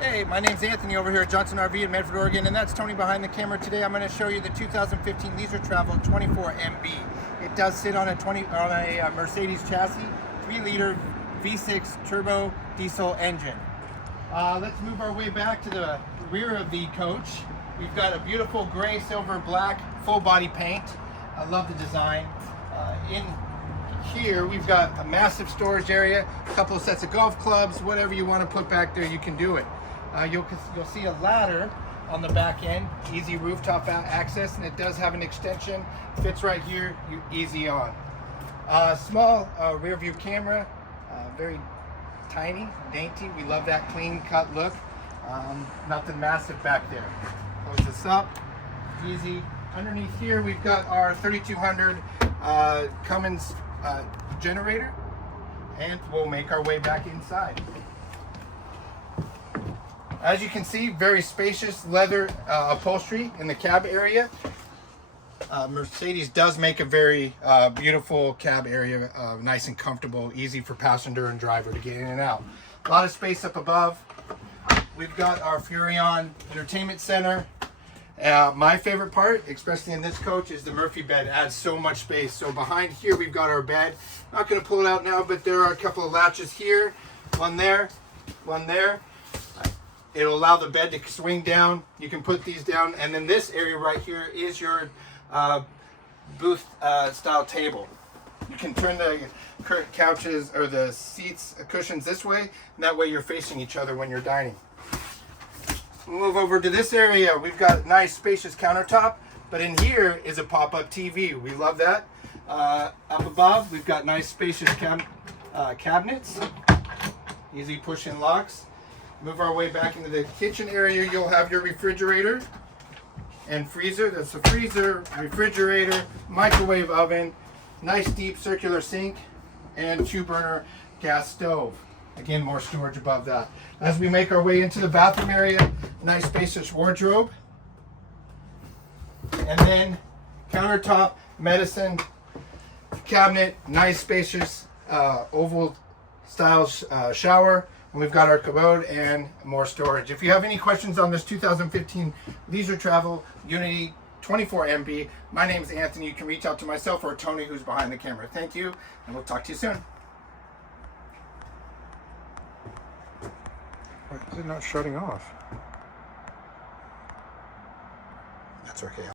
Hey, my name's Anthony over here at Johnson RV in Medford, Oregon, and that's Tony behind the camera. Today I'm going to show you the 2015 Leisure Travel 24MB. It does sit on a Mercedes chassis, 3-liter V6 turbo diesel engine. Let's move our way back to the rear of the coach. We've got a beautiful gray, silver, black, full body paint. I love the design. In here we've got a massive storage area, a couple of sets of golf clubs, whatever you want to put back there, you can do it. You'll see a ladder on the back end, easy rooftop access, and it does have an extension, fits right here, easy on. Small rear view camera, very tiny, dainty. We love that clean cut look. Nothing massive back there. Close this up, easy. Underneath here we've got our 3200 Cummins generator, and we'll make our way back inside. As you can see, very spacious leather upholstery in the cab area. Mercedes does make a very beautiful cab area, nice and comfortable, easy for passenger and driver to get in and out. A lot of space up above. We've got our Furrion Entertainment Center. My favorite part, especially in this coach, is the Murphy bed. It adds so much space. So behind here we've got our bed. Not going to pull it out now, but there are a couple of latches here. One there, one there. It'll allow the bed to swing down. You can put these down, and then this area right here is your booth style table. You can turn the couches or the seats, cushions this way, and that way you're facing each other when you're dining. Move over to this area. We've got nice spacious countertop, but in here is a pop-up TV. We love that. Up above, we've got nice spacious cabinets, easy push-in locks. Move our way back into the kitchen area. You'll have your refrigerator and freezer. That's a freezer, refrigerator, microwave oven, nice deep circular sink, and 2-burner gas stove. Again, more storage above that. As we make our way into the bathroom area, nice spacious wardrobe. And then countertop, medicine cabinet, nice spacious oval style shower. And we've got our commode and more storage. If you have any questions on this 2015 Leisure Travel U24MB, my name is Anthony. You can reach out to myself or Tony, who's behind the camera. Thank you, and we'll talk to you soon. Why is it not shutting off? That's okay.